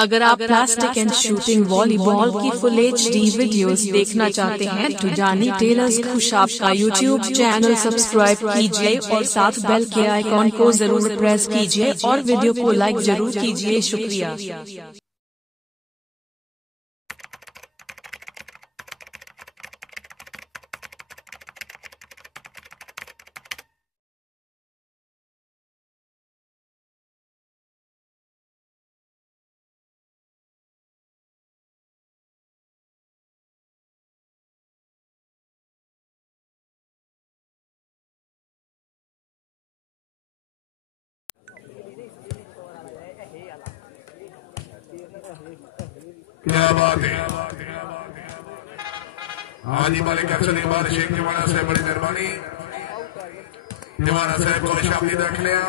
अगर आप plastic and shooting volleyball की फुल HD वीडियोस देखना चाहते हैं तो जानी टेलर्स खुशाब का यूट्यूब चैनल सब्सक्राइब कीजिए और साथ बेल के आइकॉन को जरूर प्रेस कीजिए और वीडियो को लाइक जरूर कीजिए। शुक्रिया। क्या बात है। हाजी मालिक अफसर इकबाल शेख दीवाना साहब बड़ी मेहरबानी। दीवाना साहब को शामिल रख लिया।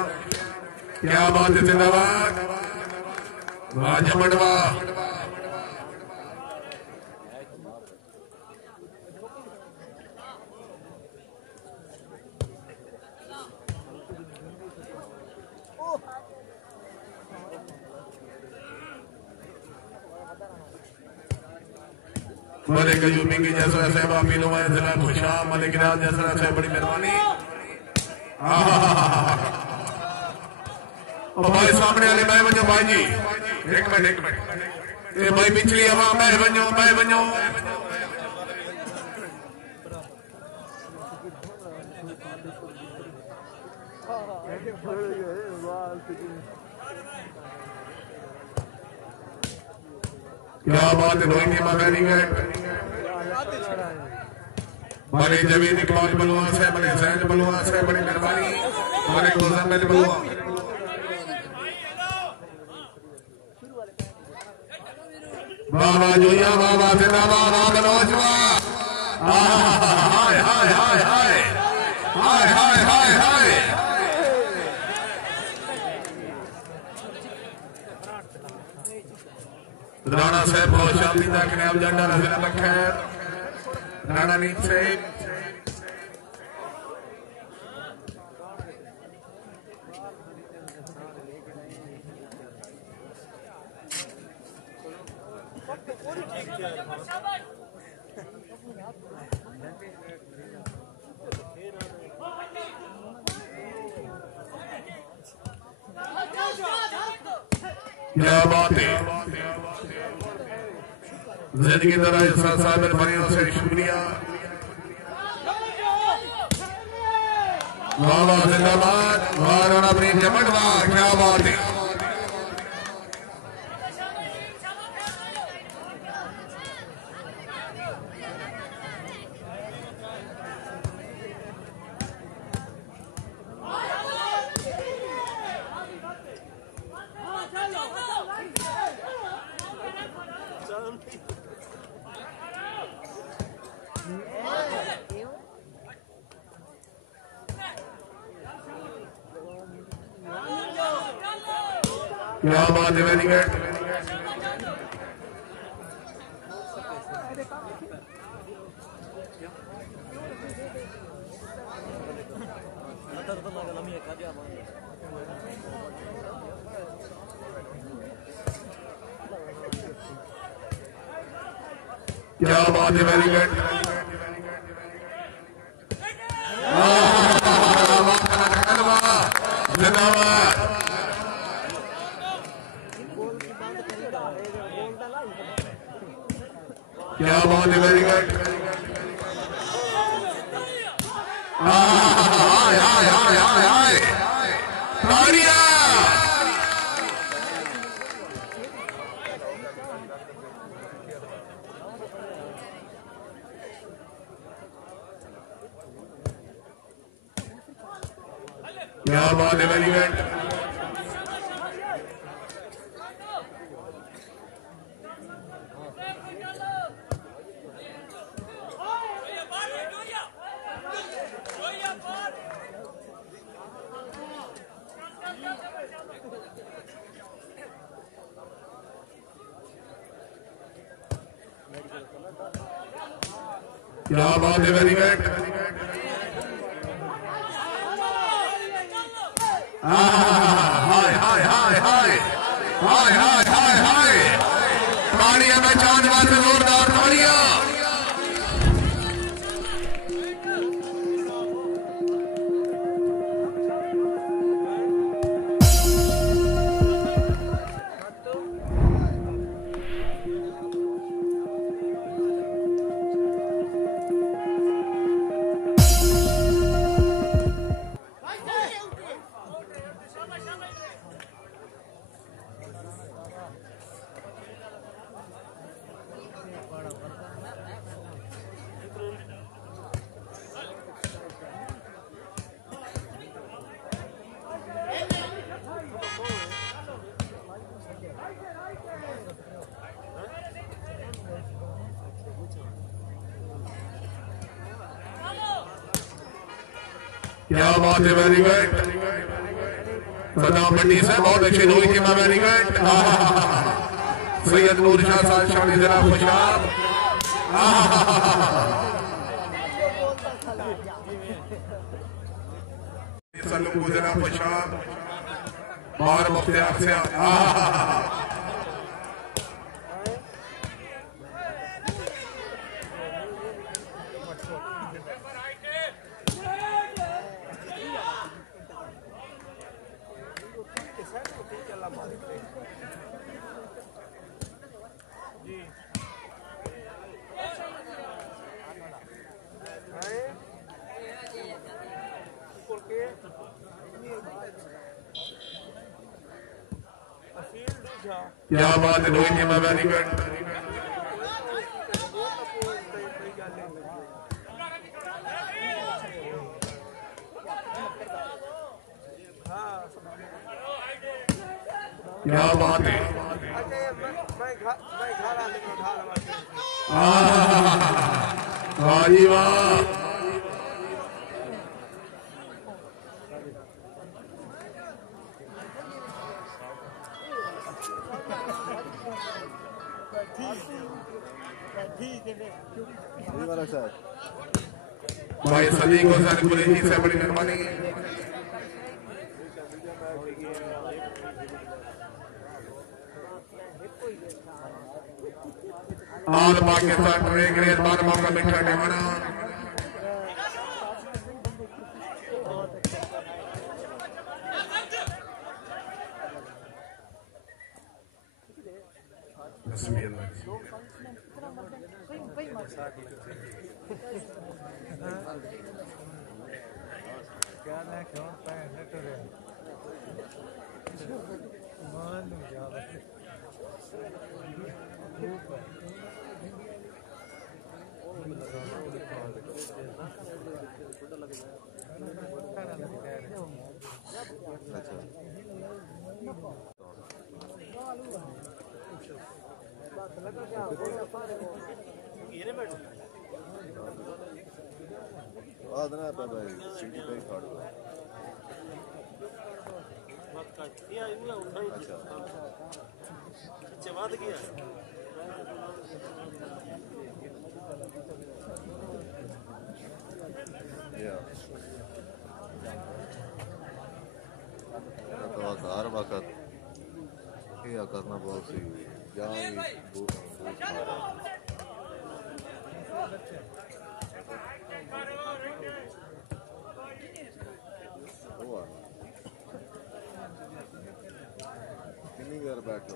क्या बात है। जिंदाबाद राजा मंडवा। मलिक यूपी की जैसा साहब आप जिला खुशाब मलिक राज जैसा साहब बड़ी मेहरबानी। भाई सामने वाले मैं बनो भाई जी एक मिनट ये भाई पिछली हवा मैं बनो क्या बात है। भाई की मगरी गए बड़े जमीन इकबाल बलुआ से बड़े सैन बलुआ से बड़ी मेहरबानी बड़े गुलजर बलुआ। बाबा जोया बाबा जिंदाबाद बाबा नौजवा। हाय हाय हाय हाय हाय हाय हाय हाय। राणा साहब को शामिल रखने अब झंडा रखा है। राणा नीच से क्या बात है। जिंदगी तरह साबिर बनियों से शुक्रिया। बाबा जिंदाबाद वाराणा प्रेम जमटवा। क्या बात है। क्या बात है। Very good. क्या बात है। Very good. जिंदाबाद। क्या बात है। Very good. हाय हाय हाय हाय हाय ताड़ियां। क्या बात है। Very good. क्या बात है। Very good. हाय हाय हाय हाय हाय हाय हाय हाय क्या बात है, वेरी गुड। सदाम मंडी से बहुत अच्छी धोई थी, वेरी गुड। सैयद नूर शाह साहब शादी जरा खुशाब। सल्लू जरा खुशाब और मुख्तियार से क्या बात है, रोहित में वेरी गुड। क्या बात है, वाह जी वाह। भाई सदीक हुसैन कुरैशी से बड़ी मेहरबानी। ऑल पाकिस्तान ट्रेक रेस बार मौका मिठा डेवाना। हर वक्त यह करना बहुत सी कितनी देर बैठो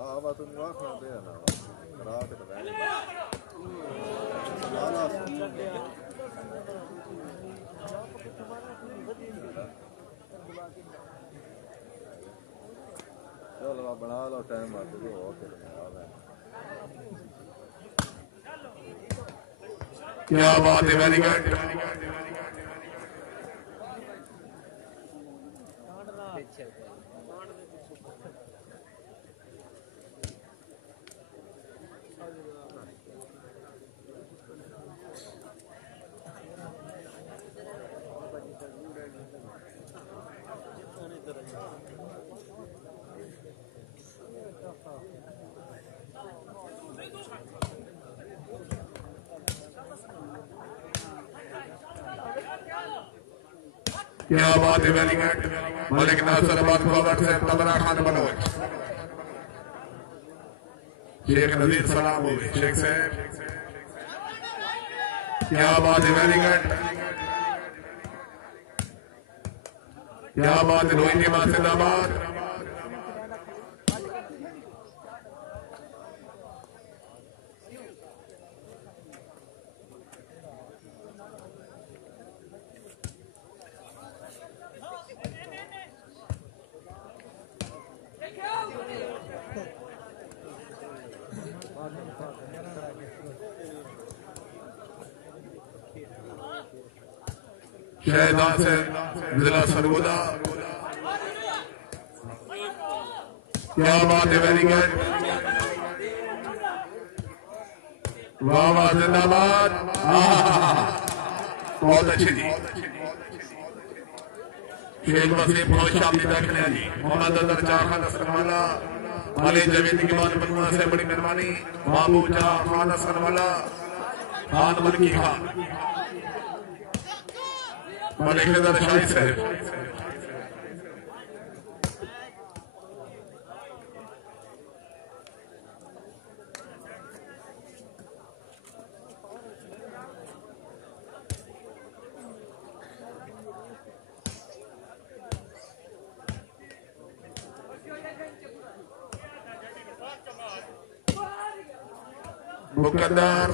हाँ तुम वाक ना दे ना रात का चलो बना लो टाइम आ तो क्या बात है, वेरी गुड। क्या बात है, वेरी गुड। मलिक नासराबाद फॉरवर्ड से तबरा खान मनोज, शेख नजीर सलाम हुए शेख साहब। क्या बात है, वेरी गुड। क्या बात है, रोहित मासिदाबाद। शहदाद से जिला सरगोदा क्या बात है, वेरी गुड, वाह वाह, जिंदाबाद, बहुत अच्छी जी। शेख वसीम बहुत शामिल दाखिल जी, मोहम्मद अदर चार खान असरवाला, अली जवेद की बात बनवा से बड़ी मेहरबानी, बाबू चार खान असरवाला, खान मलकी खान, मलिक अदर शाही साहब, मुकद्दर,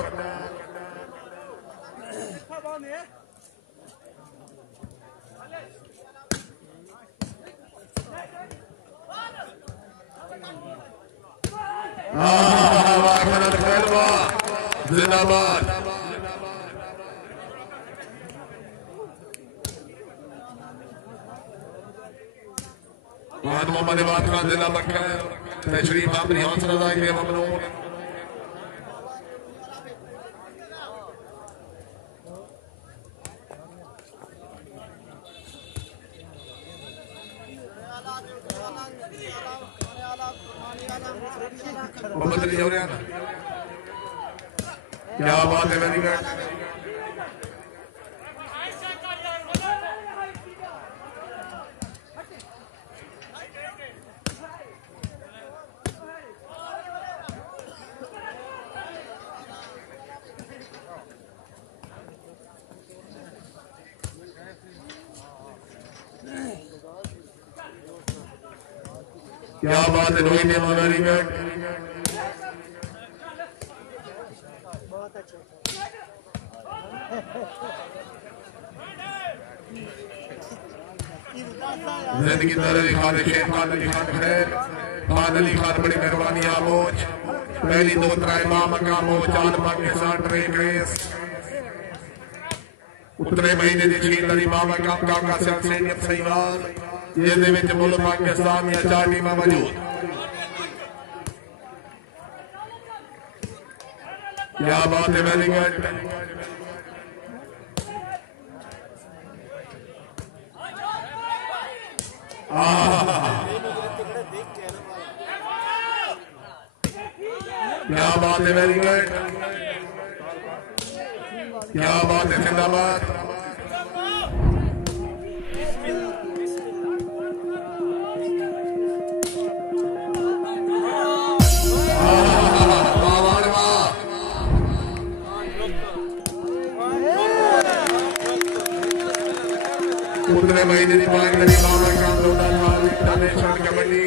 जिंदाबाद, मोहम्मद इबाद खान जिला मक्का तशरीफ आपने हौसला अफजाई के ममनून। क्या बात है, वेरी गुड, क्या बात है, रोहित ने वेरी गुड, जिंदगी तरह खान शेख खान अली खान खैर खान अली खान बड़ी मेहरबानी आमोज पहली दो त्राई मां मका मो चाल पाकिस्तान ट्रेक रेस उतरे महीने की छीन लड़ी मां मका काका सियाल स्टेडियम सहीवाल जिहदे विच मुल पाकिस्तान या चार टीमां मौजूद। क्या बात है, वेरी गुड, क्या बात है, वेरी गुड, क्या बात है, जिंदाबाद, उतरे महीने की पाक लड़ी मामा का लोदा थाल इंटरनेशनल कबड्डी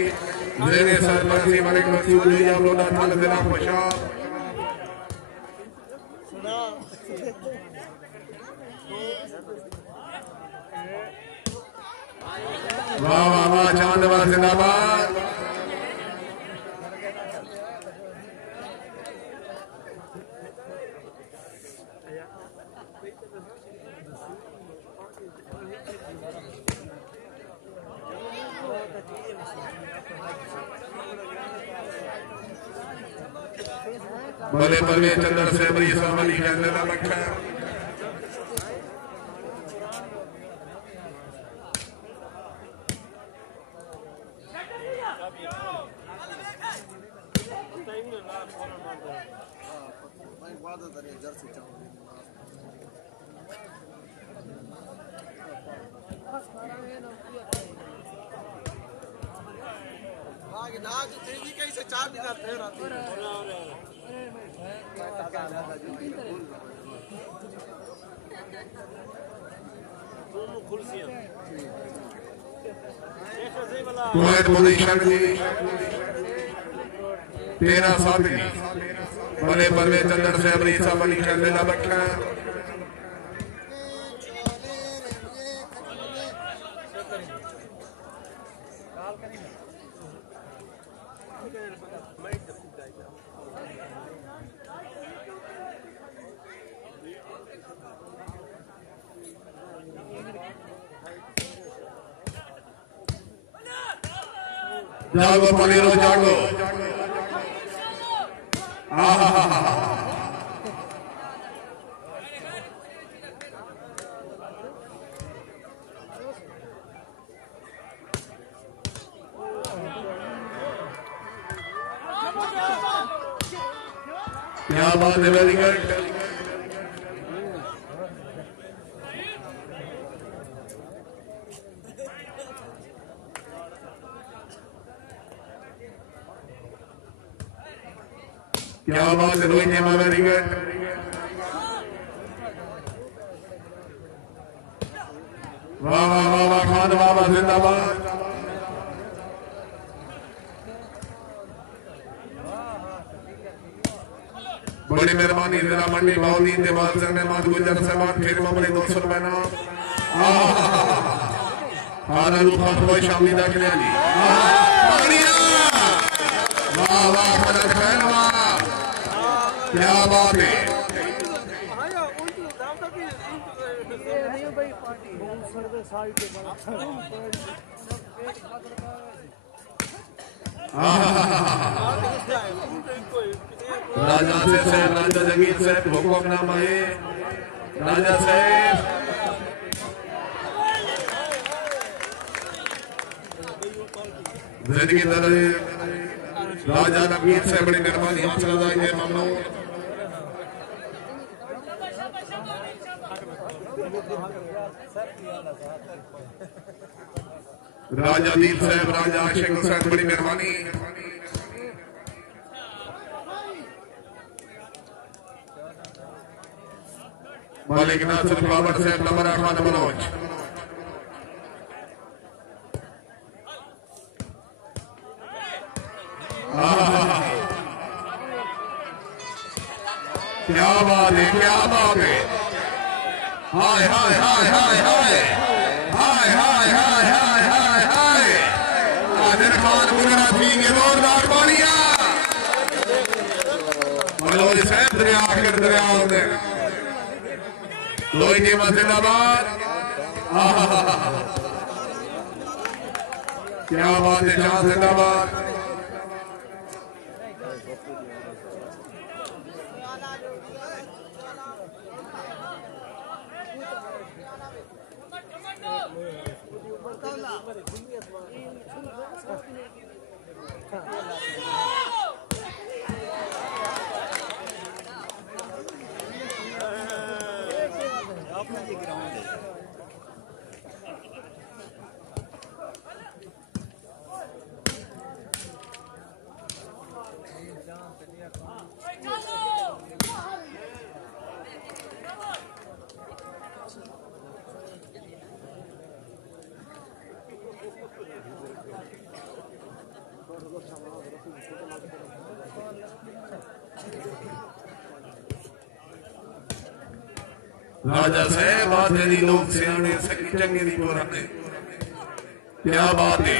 जेने सरपंच मलिक मसूद या लोदा थाल जिला खुशाब। वाह वाह वाह, चांदवा जिंदाबाद, भले भले चंद्र से बड़ी सामनी कहने ना रखा कैसे 4 दिन फिर आती है तेरा साथी भले भले चंद्र से अमरी सामनी खेलने ना रखा जागो पलीरो जागो। क्या बात है, वेरी गुड। क्या बात है रोहित शर्मा, वेरी गुड। वाह वाह वाह वाह, खान बाबा जिंदाबाद। बड़ी मेहरबानी जिला मंडी बाउदी इंतबाल करने मात गुजर साहब फिर मामले 200 रुपए ना हारा रूपा कोई शामिल दाखिल जी। वाह वाह फरत खैर, वाह क्या बात है। राजा साहब, राजा जमीर साहब हुक्मनामा है। राजा साहब जिंदगी दर राजा नबीर साहब बड़ी मेहरबानी हौसला है मामलों। राजा दीप साहब, राजा आशिक साहब बड़ी मेहरबानी। मालिक नासिर बाबर साहब नंबर 8 मनोज। क्या बात है, क्या बात है। हाय हाय हाय हाय हाय हाय हाय हाय हाय हाय हाय। आदिल खान मुगरा थी के जोरदार बालिया। मनोज साहब दरिया आखिर दरिया होते लोही टीम जिंदाबाद। क्या बात है, शाह जिंदाबाद। राजा साहब आते दी लोग सियाने सकी चंगे दी पुराने। क्या बात है।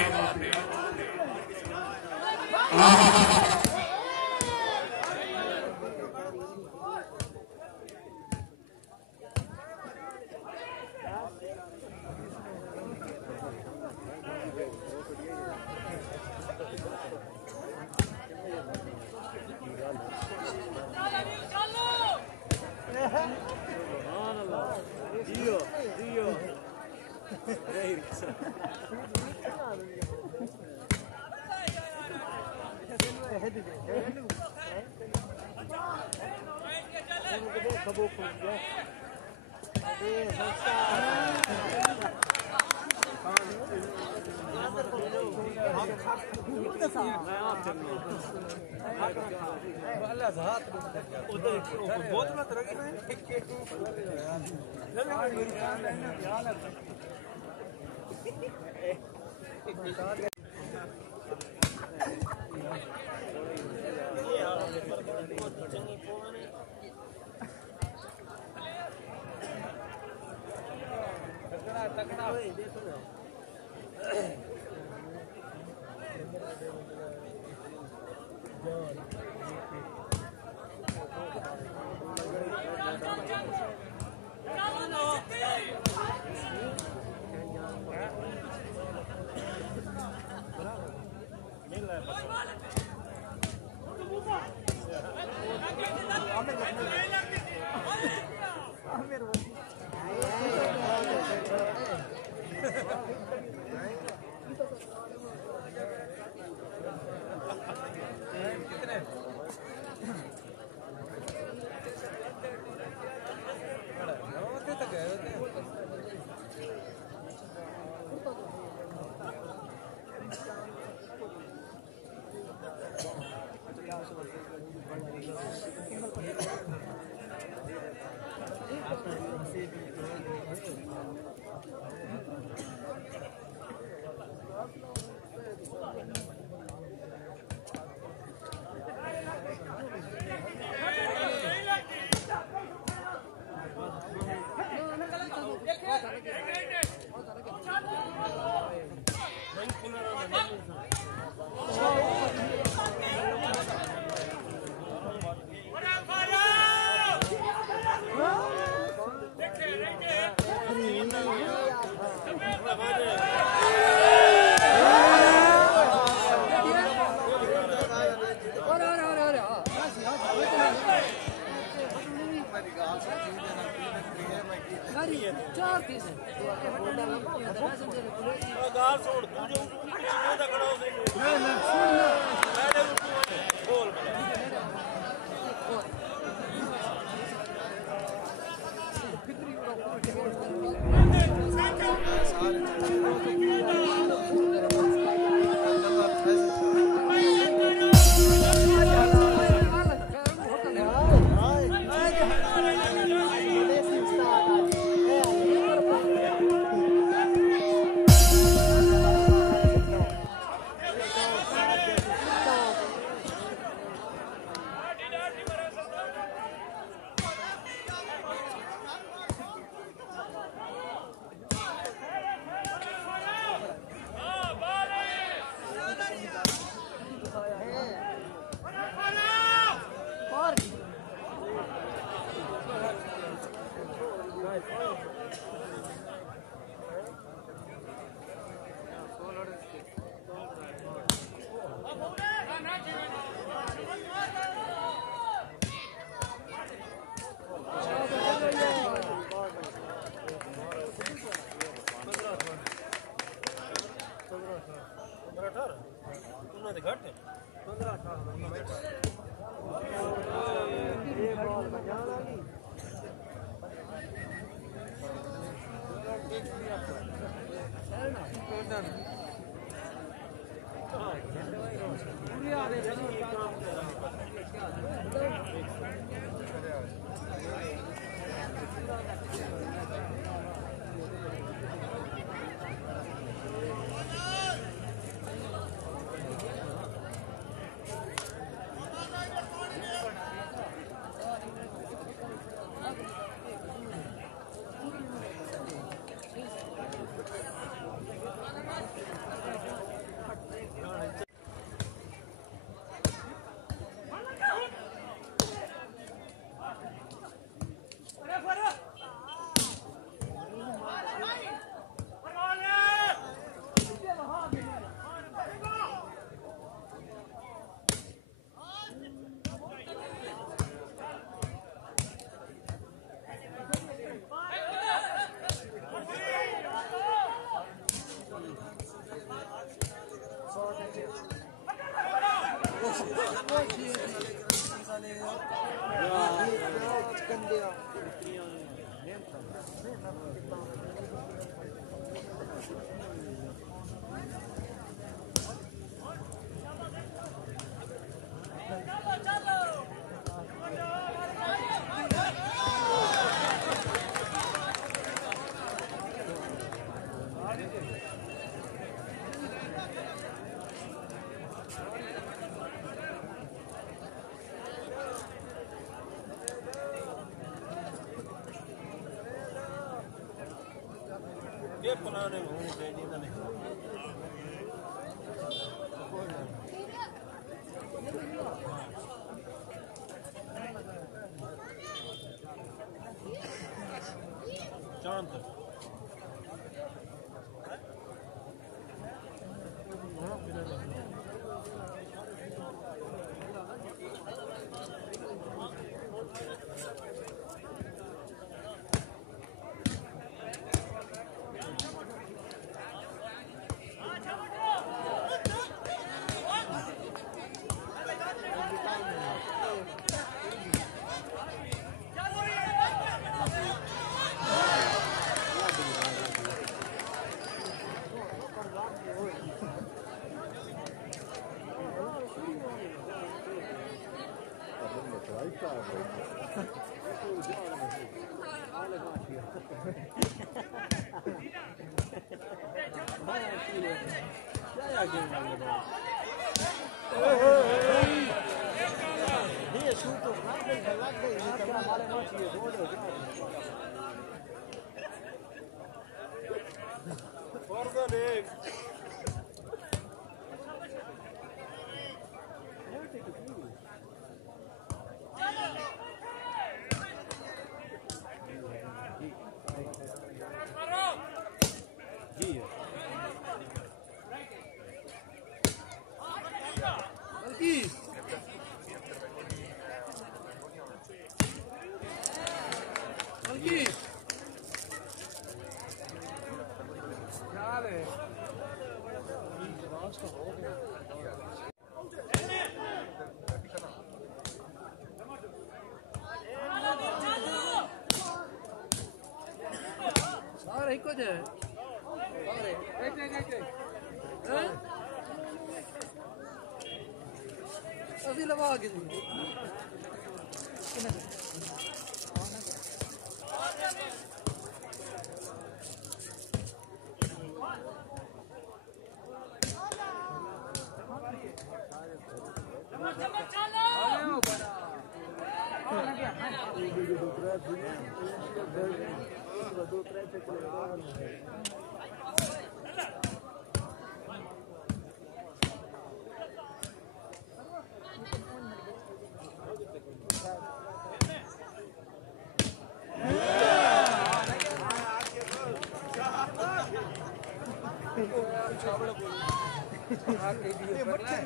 अभी लगा के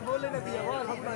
बोले ना दिया और हम ना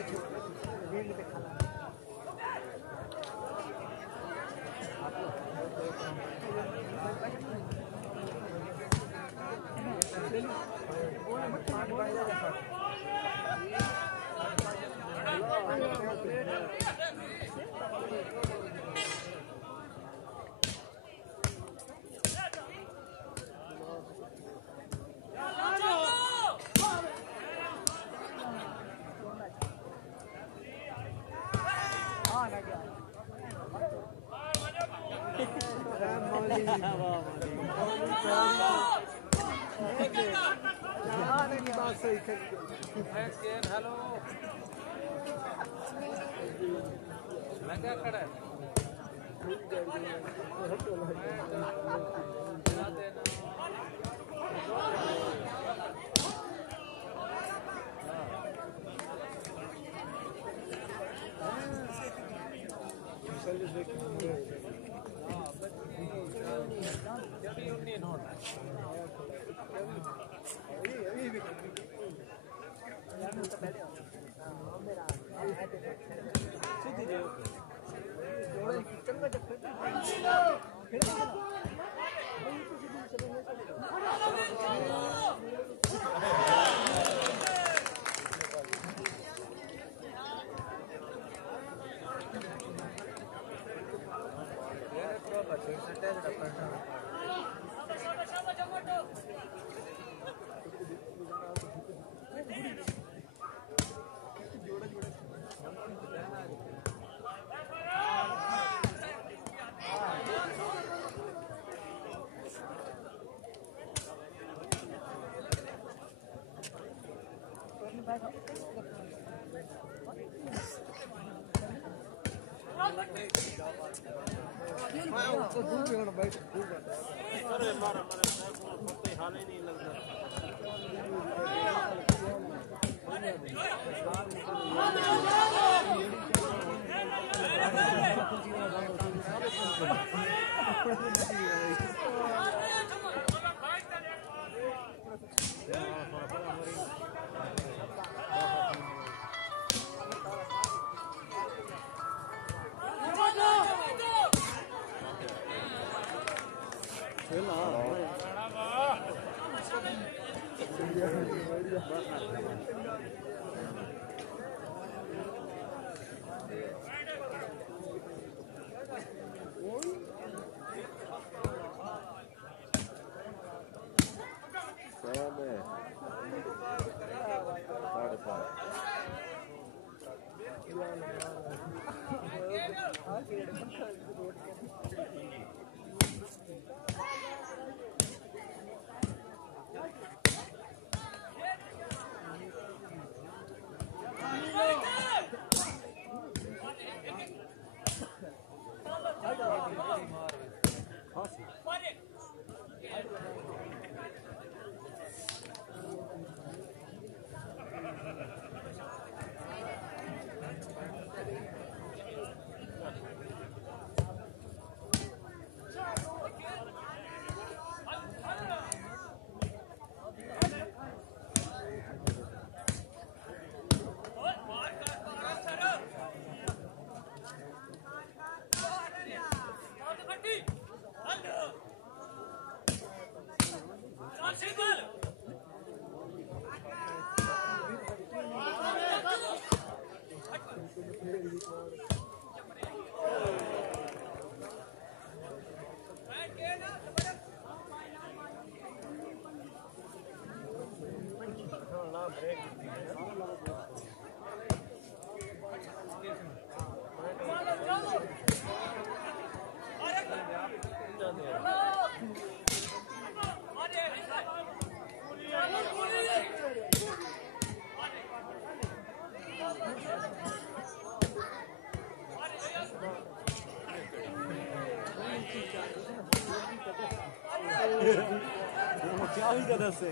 क्या भी कर से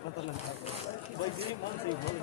पता लगता भाई जी मन से बोल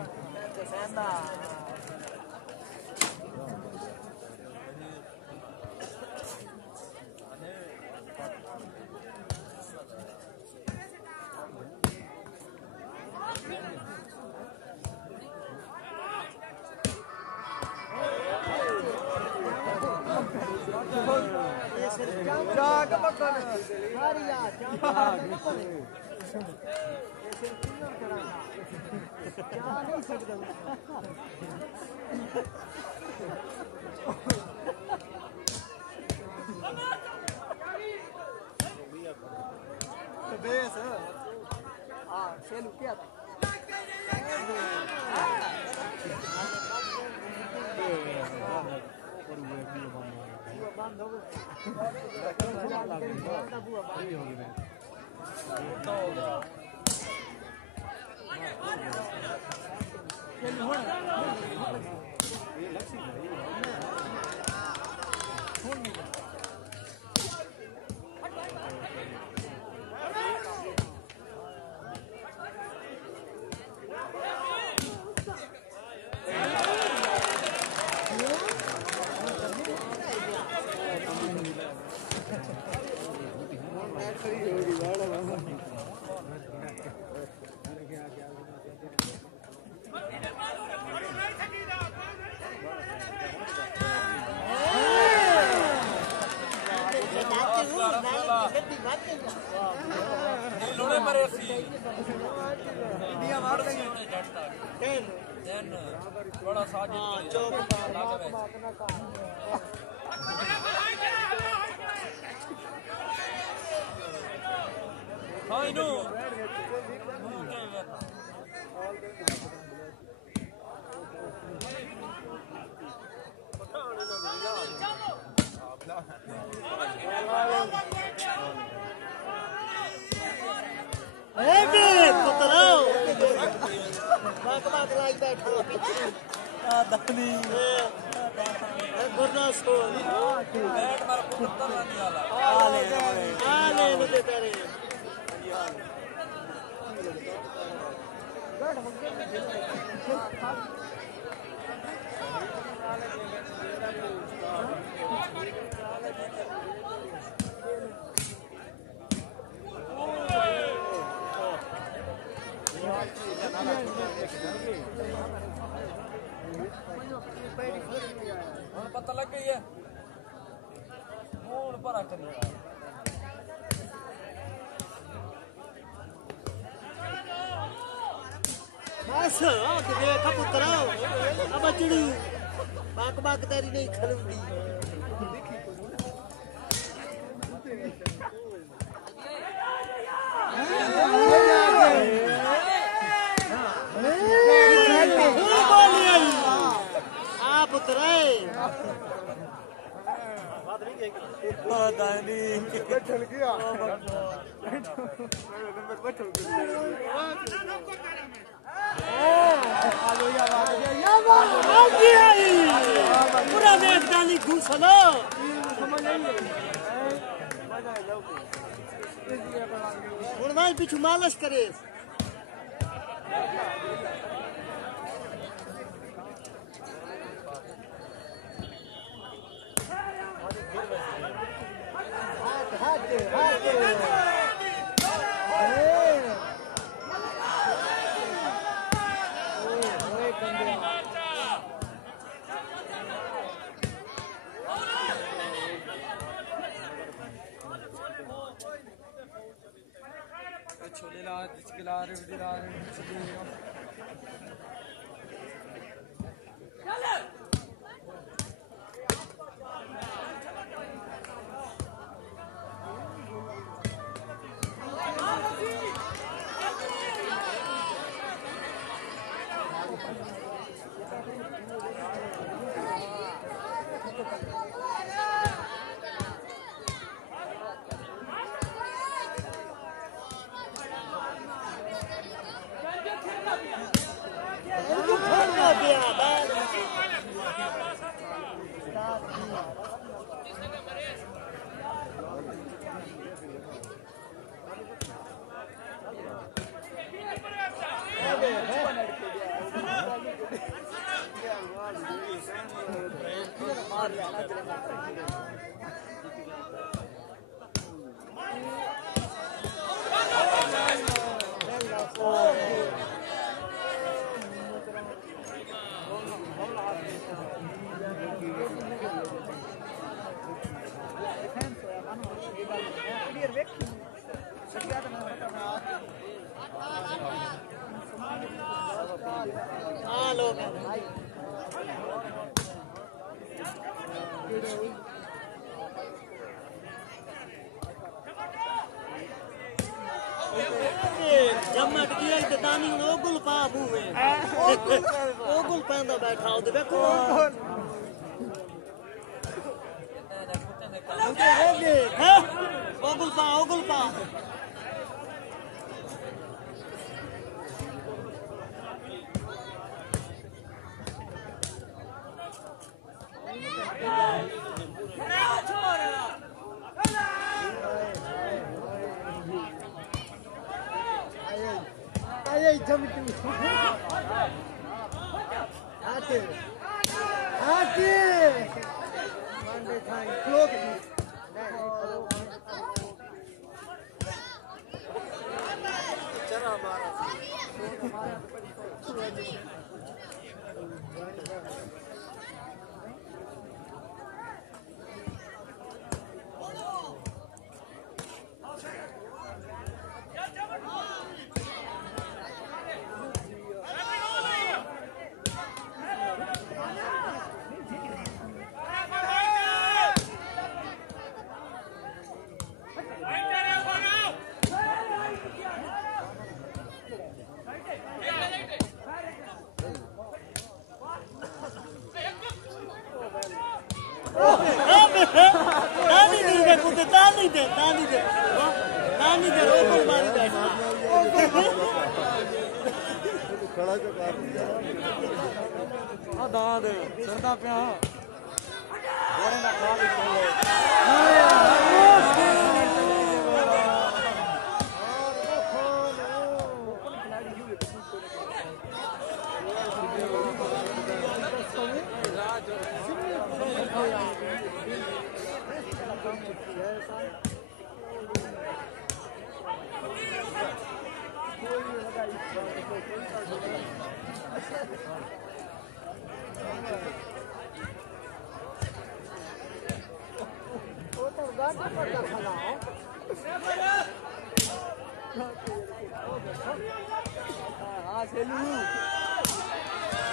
बड़ा साजिद हाँ इनो पता लग गई है पर बस कबूतर अब चिड़ी बाक बाक तेरी नहीं खलूंगी पता नहीं पूरा मैदानी घुसलो भाई पीछू मालिश करे छोले ला चिकला रे ला रे जमट किया ते दानी ओगुल पा बुवे ओगुल पैंदा बैठा ओ देखो ओगुल पा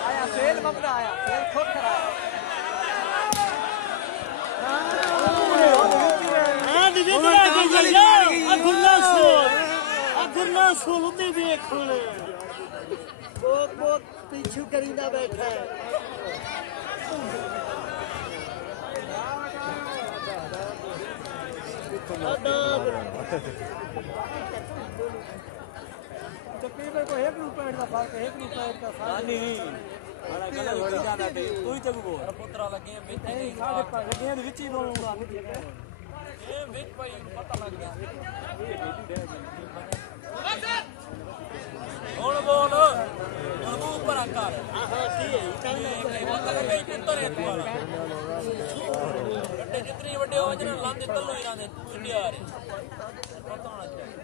आया फेल ममरा आया फेल खुद खड़ा अगुल्ला सोलते भी एक खोले वो पीछू करीना बैठा है तकरीबन को 1 रुपए का फर्क है 1 रुपए का नहीं बड़ा गलत हो जाना दे कोई तक वो पुत्रा लगे बिच नहीं 5.5 लगे विच ही बोलूंगा ये बिच भाई पता लग गया बोल बोल ऊपर आकर हां ठीक है चलने पता लगे पुत्र है तुम्हारा गड्ढे जितनी बड़े हो जना लांदे तल्लो ही रांदे इंडिया रे पता होना चाहिए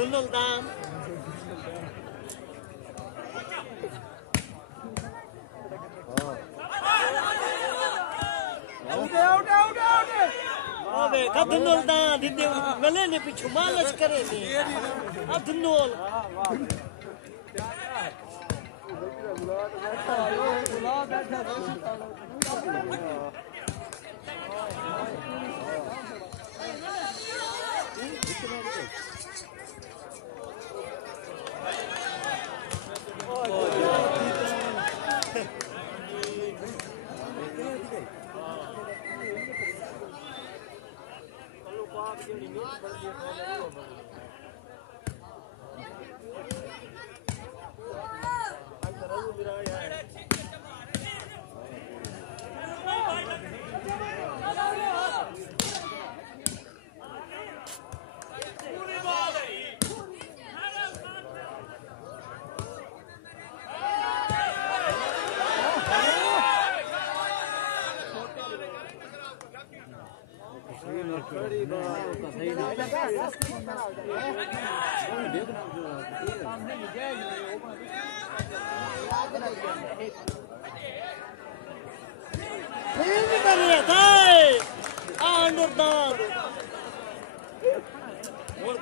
दुल्लदान अबे दुल्लदान दिदे गले ने पीछे मालिश करे नी अब दुल्ल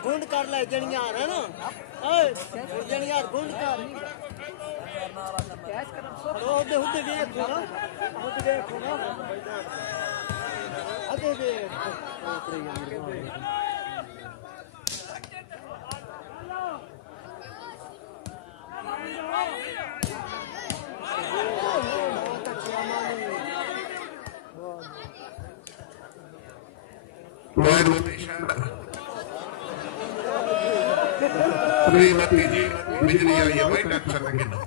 गुंड कर ले जनियार है ना जनियार गुंड कर हुदे हुदे देखो ना हुदे देखो ना अदे दे श्रीमती जी बिजली आई है भाई डॉक्टर लगे ना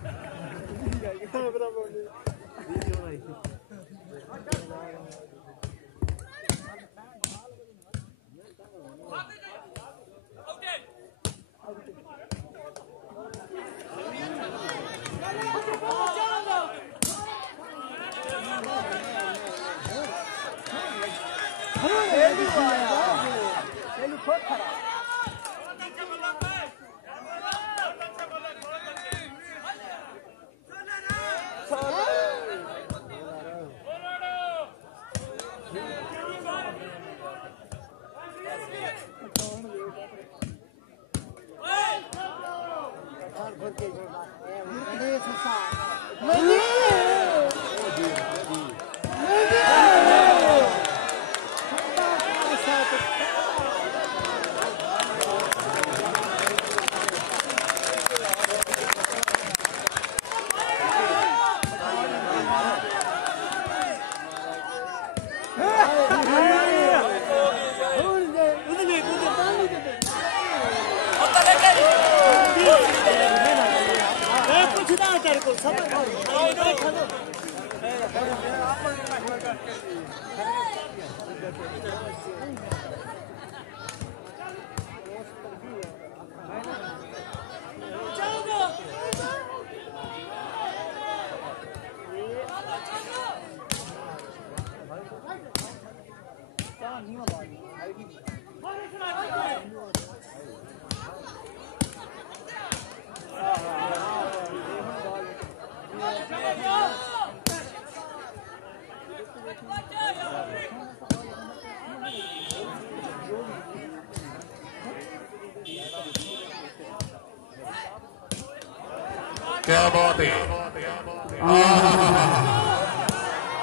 क्या बात है,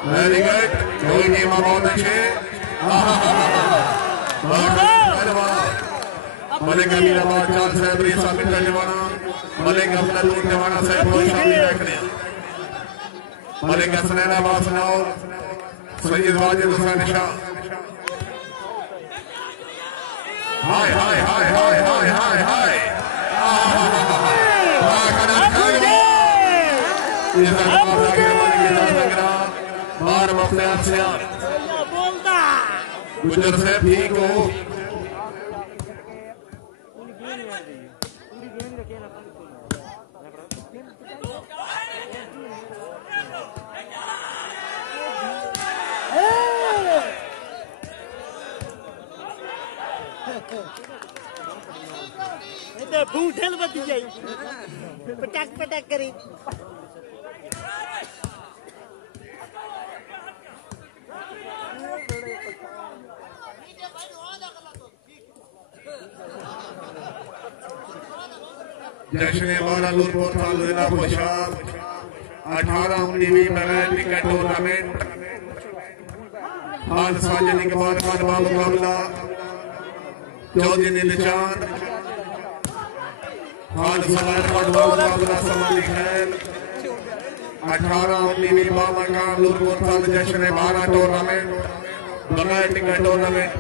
वेरी गुड, कोई गेम बहुत अच्छे, मलिक अमीराबाद 4 सैबरी साबित करने वाला, मलिक अपना लूटने वाला सैफुल शामिल रखने, मलिक हसनैनाबाद सुनाओ सैयद वाजिद हुसैन शाह, हाय हाय हाय हाय हाय हाय हाय बार मफलियात से गुजर से ठीक हो भूठल बती जाए पटक पटक करी जश्न बारा लूरपुर जिला पोशाक 18-19 में क्रिकेट टूर्नामेंट आज सार्वजनिक बाजार का मुकाबला 14 निशान आज मुकाबला समानी खेल 18-19 बामकाम लूरपुर जश्न बारा टूर्नामेंट बगैर क्रिकेट टूर्नामेंट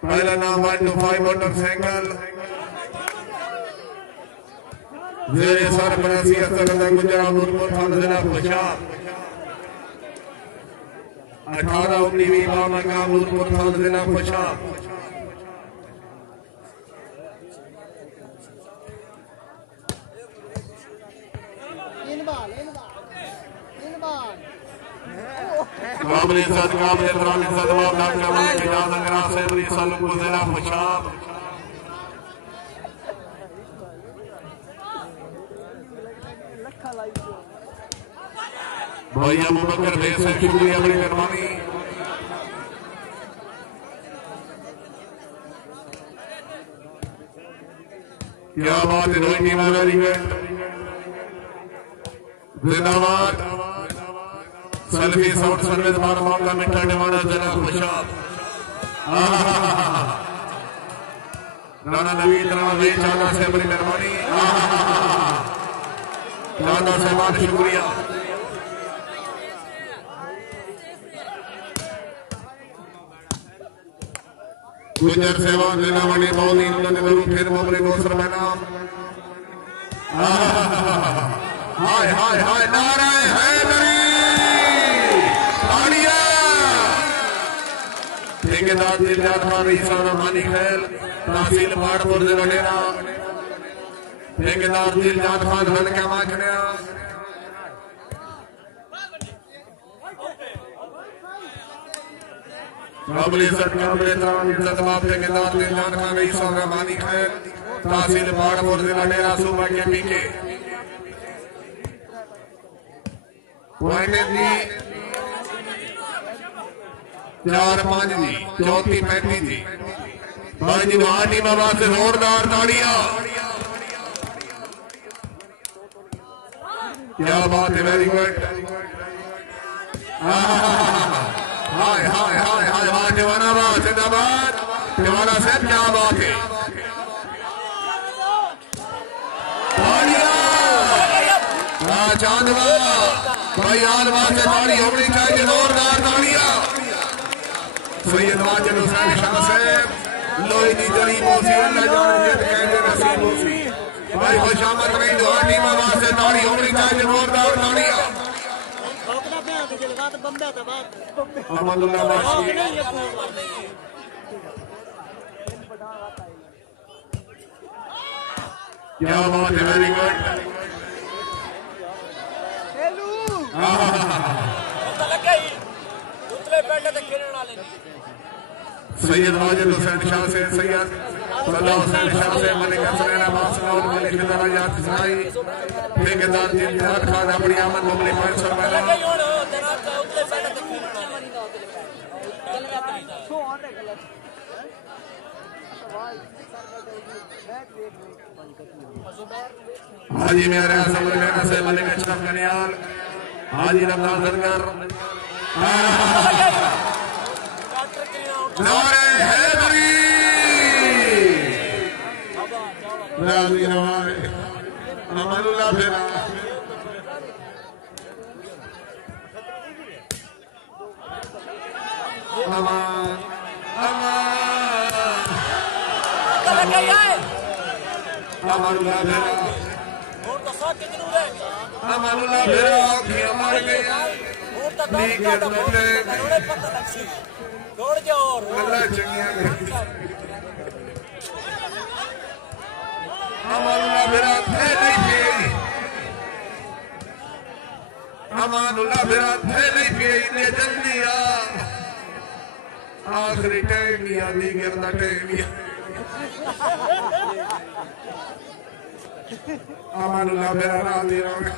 पहला नाम 125 मोटरसाइकिल जेरे सरपरस्ती असरदा गुजरात लूरपुर जिला पोशाक 18-19 बामकाम लूरपुर जिला पोशाक काबिल इज्जत काबिल इकराम इज्जत वाब डॉक्टर मलिक इजाज अंगरा सैबरी सालुपुर जिला पोशाक भाई अबू बकर बेस से शुक्रिया बड़ी मेहरबानी क्या बात है रोई टीम वेरी गुड जिंदाबाद सेल्फी साउंड सर्विस बार मामला मिठा डिवाना जिला पोशाक राणा नवीद राणा वे चाना से बड़ी मेहरबानी चाना से बहुत शुक्रिया गुजर सेवा जिला वाली मौली उन्होंने जरूर फिर मोबरे दोसर मैनाम हाय हाय हाय नारायण हैदरी तालिया ठेकेदार दिलजाद खान ईसाना मानी खेल तहसील भाटपुर जिला डेरा ठेकेदार दिलजाद खान हल्का माखनिया काबिल इज्जत काबिल एहतराम इज्जत बाप ठेकेदार दिलजाद खान ईसाना मानी खेल तहसील भाटपुर जिला डेरा सूबा के पीके पॉइंट जी 4-5 जी 34-35 जी भाई जी वानी बाबा से जोरदार ताड़ियां क्या बात है वेरी गुड हाय हाय हाय हाय वाह जवाना बात जिंदाबाद जवाना साहब क्या बात है ताड़ियां चांदवा भाई आल वास्ते ताड़ी होनी चाहिए जोरदार ताड़ियां सैयद वाजिद हुसैन शाह साहब लोही दी जड़ी मोसी अल्लाह जान जित कहते नसीब मोसी भाई खुशामद में जवानी में वास्ते ताड़ी होनी चाहिए जोरदार ताड़ियां ठोकना पे आते जलवा तो बंदा था बात अहमदुल्लाह बाशी क्या बात है वेरी गुड लगा ही सैयद वाजिद हुसैन शाह से सैयद सल्लल्लाहु हुसैन शाह से मलिक हसन बादशाह मलिक दराजात इस्माइल ठेकेदार जिंदार खान अपनी आमद मुबली 500 रुपए हाजी मेरे हसन से मलिक अशरफ कनियाल हाजी रमजान सरकार नारे हैदरी राजी नवाज अमरुल्लाह फेरा अमान अमान अमरुल्लाह फेरा अमरुल्लाह फेरा की अमर के दौड़ जाओ और अल्लाह चंगिया अमानुल्लाह मेरा थे नहीं पिए अमानुल्लाह मेरा थे नहीं पिए इन्हें जल्दी आ आखिरी टाइम भी आदि गिरना टाइम भी अमानुल्लाह मेरा राजी रहोगे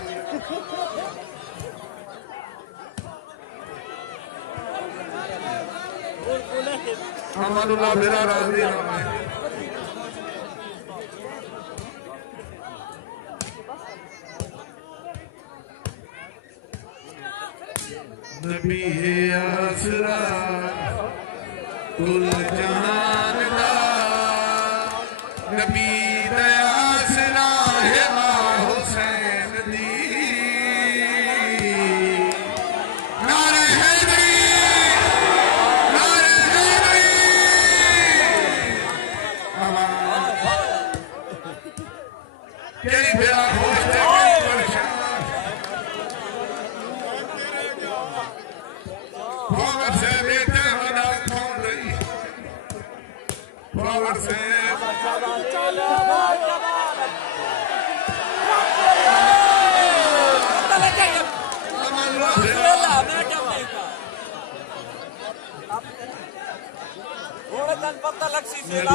अमानुल्लाह मेरा राजी रहोगे नबी है आसरा कुल जहान दा नबी दयासरा है मां हुसैन दी नारे हैदरी नारे हैदरी कई बेरा खुश थे कई परेशान पावर से बेटे बना कौन रही पावर से पता लग सी से ला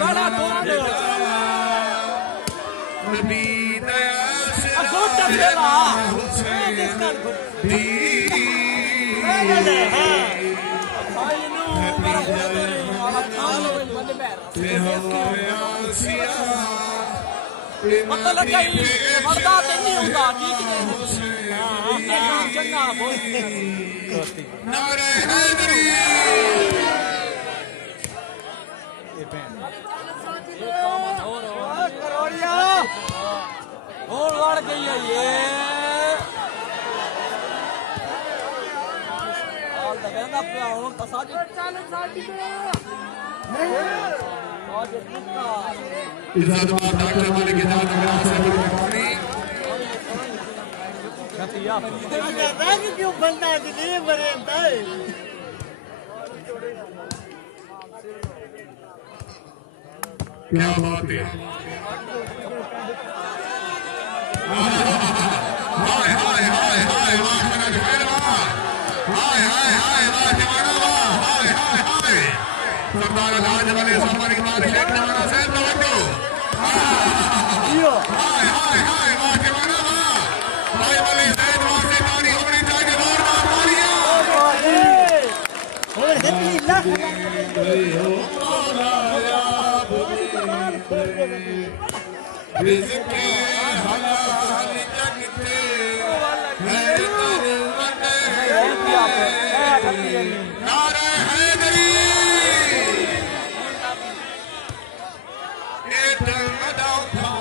बड़ा नबी दया पता लगा मर्दा नहीं होगा ठीक है चंगा नारे हैदरी और लड़ गई है ये और दबेंदा पे और तसाजी इजाजत डॉक्टर मालिक इजाजत से बड़ी मेहरबानी क्यों बनता है बरेंदा क्या बात है हाय हाय हाय हाय वाह मेरा जुबैर वाह हाय हाय हाय वाह जवाना वाह हाय हाय हाय सरदार राज वाले सामने के बाद शेख जवाना से तवज्जो हाय हाय हाय वाह जवाना वाह भाई वाले सैयद वाह से पानी होनी चाहिए और मारिया और हितनी लाख रिज़्क़े हलाल जगते है तरवने नारे हैदरी ये तरवदा उठाओ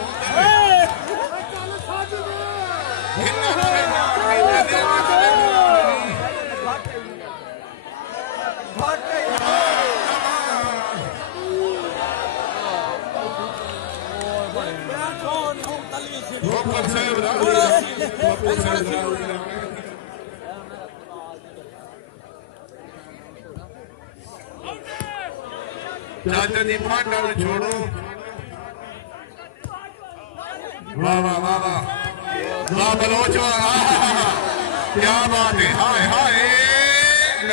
चाचा जी पांडा छोड़ो वाह वाह वाह वाह वाह बलोच क्या बात है। हाय हाय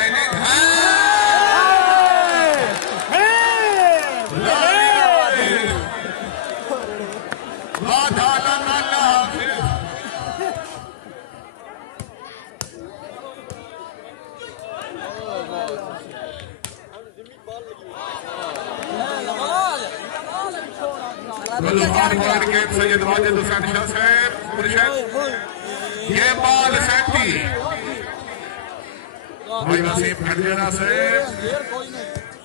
सैयद वाजिद हुसैन शाह साहब मुर्शिद ये बाल सैंती भाई वसीम खड़गेरा साहब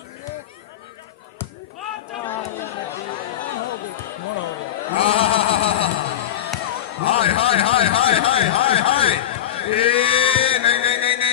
हाय हाय हाय हाय हाय हाय हाय नहीं नहीं नहीं नहीं